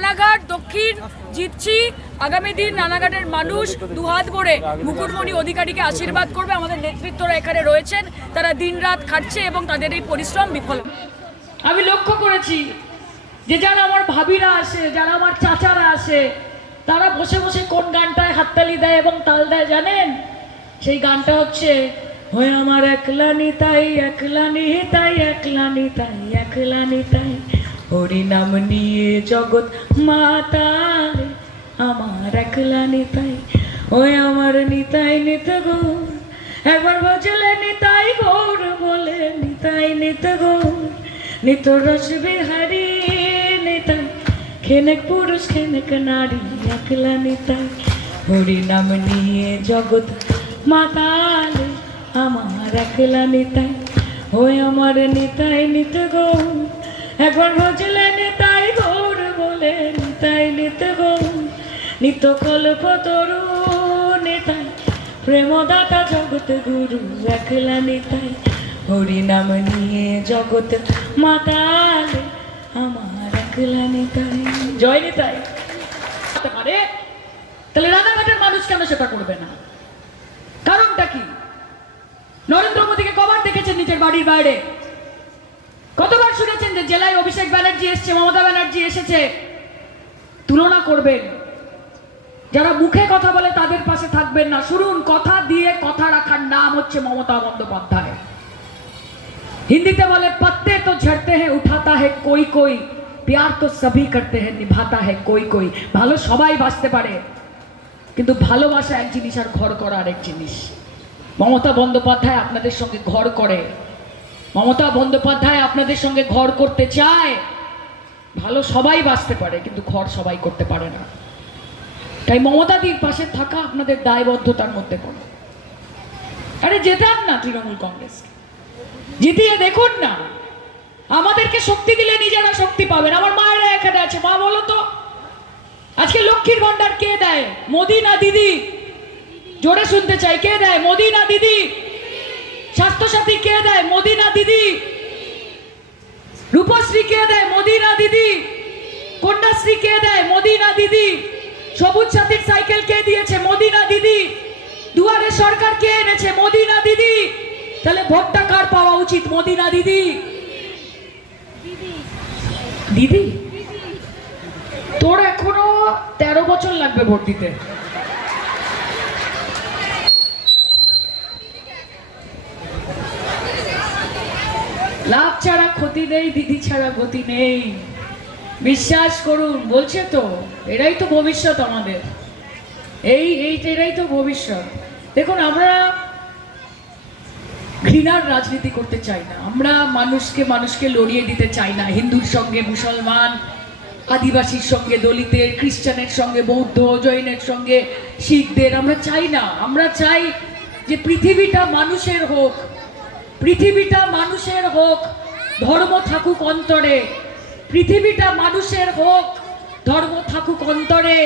রানাঘাট, দক্ষিণ জিতছি আগামী দিন রানাঘাটের মানুষ দুহাত ভরে মুকুটমণি অধিকারীকে আশীর্বাদ করবে। আমাদের নেতৃত্বরা এখানে রয়েছেন, তারা দিনরাত খাটছে এবং তাদের এই পরিশ্রম বিফল। আমি লক্ষ্য করেছি যে যারা আমার ভাবিরা আসে, যারা আমার চাচারা আসে, তারা বসে বসে কোন গানটায় হাততালি দেয় এবং তাল দেয় জানেন? সেই গানটা হচ্ছে, হয়ে আমার একলা নিতাই একলা তাই একলা নিতাই একলা নিতাই হরিনাম নিয়ে জগৎ মাতাল, আমার একলা নিতাই, ওই আমার নিতাই নিত গৌর একবার বজলে নিতাই গৌর বলে, নিতাই নিত গৌর নিত রস বিহারি নিতাই, খেনেক পুরুষ, খেনেক নারী, একলা নিতাই। হরি নাম নিয়ে জগৎ মাতাল, আমার একলা নিতাই, ওই আমার নিতাই নিত গৌর একবার ভজলে নিতাই গৌর বলেন, তাই নিত গৌর নিত কল্প তরু নেতাই প্রেমদাতা জগৎ গুরু একলা নিতাই হরি নাম নিয়ে জগৎ মাতাল, আমার একলা নিতাই জয় নিতাই। পারে তাহলে রানাঘাটের মানুষ কেন সেটা করবে না? কারণটা কি? নরেন্দ্র মোদীকে কবার দেখেছেন নিজের বাড়ির বাইরে? কতবার শুনেছেন যে জেলায় অভিষেক ব্যানার্জি এসছে, মমতা ব্যানার্জি এসেছে। তুলনা করবেন। যারা মুখে কথা বলে তাদের পাশে থাকবেন না। শুনুন, কথা দিয়ে কথা রাখার নাম হচ্ছে মমতা বন্দ্যোপাধ্যায়। হিন্দিতে বলে, পত্তে তো ঝড়তে হ্যাঁ উঠাতা হ্যাঁ কই কই। প্যার তো সবই করতে হ্যাঁ নিভাতা হ্যাঁ কই কই। ভালো সবাই বাঁচতে পারে, কিন্তু ভালোবাসা এক জিনিস আর ঘর করা আরেক জিনিস। মমতা বন্দ্যোপাধ্যায় আপনাদের সঙ্গে ঘর করে। মমতা বন্দ্যোপাধ্যায় আপনাদের সঙ্গে ঘর করতে চায়, ভালো সবাই বাঁচতে পারে, কিন্তু ঘর সবাই করতে পারে না। তাই মমতাদির পাশে থাকা আপনাদের দায়বদ্ধতার মধ্যে পড়ে আরে যেতাম না তৃণমূল কংগ্রেস। জিতিয়ে দেখুন না। আমাদেরকে শক্তি দিলে নিজেরা শক্তি পাবেন। আমার মায়েরা এখানে আছে। মা, বলো তো, আজকে লক্ষ্মীর ভান্ডার কে দেয়? মোদি না দিদি? জোরে শুনতে চাই। কে দেয়? মোদি না দিদি? স্বাস্থ্যসাথী কে দেয়? মোদি না দিদি। রূপশ্রী কে দেয়? মোদি না দিদি। কন্যাশ্রী কে দেয়? মোদি না দিদি। সবুজ সাথীর সাইকেল কে দিয়েছে? মোদি না দিদি। দুয়ারে সরকার কে এনেছে? মোদি না দিদি। তাহলে ভোটটা কার পাওয়া উচিত? মোদি না দিদি। দিদি? তোর এখনও তেরো বছর লাগবে ভোট দিতে। লাভ ছাড়া ক্ষতি নেই দিদি ছাড়া গতি নেই। বিশ্বাস করুন, বলছে তো, এরাই তো ভবিষ্যৎ আমাদের। এই এই এরাই তো ভবিষ্যৎ। দেখুন, আমরা ঘৃণার রাজনীতি করতে চাই না। আমরা মানুষকে মানুষকে লড়িয়ে দিতে চাই না। হিন্দুর সঙ্গে মুসলমান, আদিবাসীর সঙ্গে দলিতের, খ্রিস্টানের সঙ্গে বৌদ্ধ, জৈনের সঙ্গে শিখদের আমরা চাই না। আমরা চাই যে পৃথিবীটা মানুষের হোক পৃথিবীটা মানুষের হোক, ধর্ম থাকুক অন্তরে। পৃথিবীটা মানুষের হোক, ধর্ম থাকুক অন্তরে।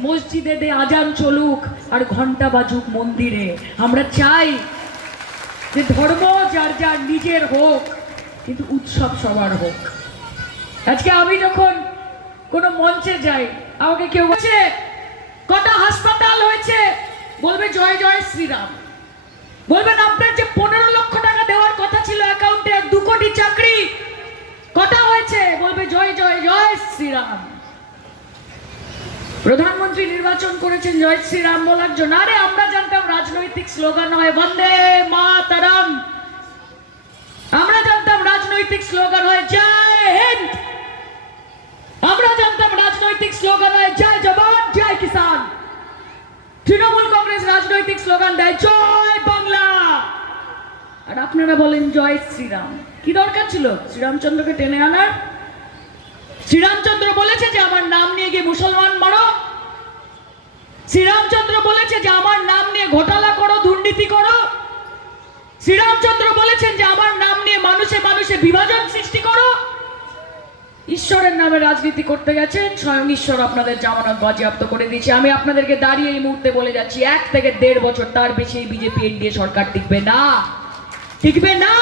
মসজিদে দে আজান চলুক আর ঘণ্টা বাজুক মন্দিরে। আমরা চাই যে ধর্ম যার যার নিজের হোক, কিন্তু উৎসব সবার হোক। আজকে আমি যখন কোনো মঞ্চে যাই, আমাকে কেউ বলছে, কটা হাসপাতাল হয়েছে? বলবে, জয় জয় শ্রীরাম। বলবেন আপনার যে পনেরো লক্ষ শ্রীরাম। প্রধানমন্ত্রী নির্বাচন করেছেন জয় শ্রীরাম বলার জন্য। আরে, আমরা জানতাম রাজনৈতিক স্লোগান হয় বন্দে মাতারাম। আমরা জানতাম রাজনৈতিক স্লোগান হয় জয় হিন্দ। আমরা জানতাম রাজনৈতিক স্লোগান হয় জয় জবান জয় কিষান তৃণমূল কংগ্রেস রাজনৈতিক স্লোগান দেয় জয় বাংলা। আর আপনারা বলেন জয় শ্রীরাম। কি দরকার ছিল? শ্রীরামচন্দ্রকে টেনে আনার? শ্রীরামচন্দ্র বলেছে যে আমার নাম নিয়ে গিয়ে মুসলমান মারো। শ্রীরামচন্দ্র বলেছে যে আমার নাম নিয়ে ঘোটালা করো, দুর্নীতি করো। শ্রীরামচন্দ্র বলেছেন যে আমার নাম নিয়ে মানুষে মানুষে বিভাজন সৃষ্টি করো। ঈশ্বরের নামে রাজনীতি করতে গেছেন, স্বয়ং ঈশ্বর আপনাদের জামানত বাজেয়াপ্ত করে দিয়েছে। আমি আপনাদেরকে দাঁড়িয়ে এই মুহূর্তে বলে যাচ্ছি, এক থেকে দেড় বছর তার বেশি বিজেপি, এনডিএ সরকার টিকবে না। টিকবে না।